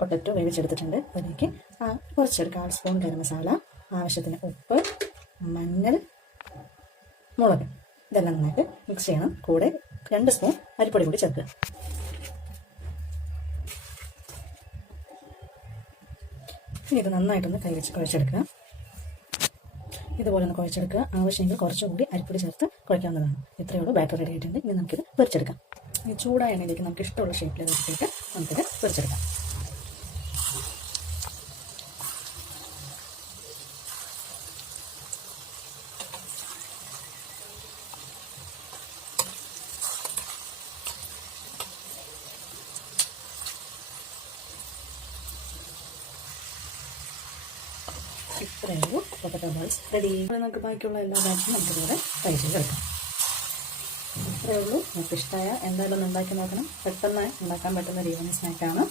Potato വേവിച്ചെടുത്തിട്ടുണ്ട്. അതിലേക്ക് കുറച്ചൊരു 1/4 spoon garam masala, ആവശ്യത്തിന് ഉപ്പ്, മഞ്ഞൾ, മുളക് ഇതെല്ലാം നന്നായിട്ട് മിക്സ് ചെയ്യണം. കൂടെ 2 സ്പൂൺ അരിപ്പൊടി കൂടി ചേർക്കുക. ഇനി ഇത് നന്നായിട്ടൊന്ന് കൈവച്ച് കുഴച്ചെടുക്കുക. ഇതുപോലെ ഒന്ന് കുഴച്ചെടുക്കുക. ആവശ്യമെങ്കിൽ കുറച്ചുകൂടി അരിപ്പൊടി ചേർത്ത് കുഴക്കാവുന്നതാണ്. ഇത്രയേ ഉള്ളൂ. ബാറ്റർ റെഡി ആയിട്ടുണ്ട്. ഇനി നമുക്കിത് പൊരിച്ചെടുക്കാം. ഈ ചൂടായ എണ്ണയിലേക്ക് നമുക്ക് ഇഷ്ടമുള്ള ഷേപ്പിൽ വെച്ചിട്ട് നമുക്കിത് പൊരിച്ചെടുക്കാം. ഇത്രയേ ഉള്ളൂ. Potato balls ready. നമുക്ക് ബാക്കിയുള്ള എല്ലാ ബാച്ചും നമുക്കിതുപോലെ ഫ്രൈ ചെയ്തെടുക്കാം. ഇത്രയേ ഉള്ളൂ. നമുക്ക് ഇഷ്ടമായ എന്തായാലും ഒന്ന് ഉണ്ടാക്കി നോക്കണം. പെട്ടെന്ന് ഉണ്ടാക്കാൻ പറ്റുന്ന ഒരു ഈവനിങ് സ്നാക്കാണ്.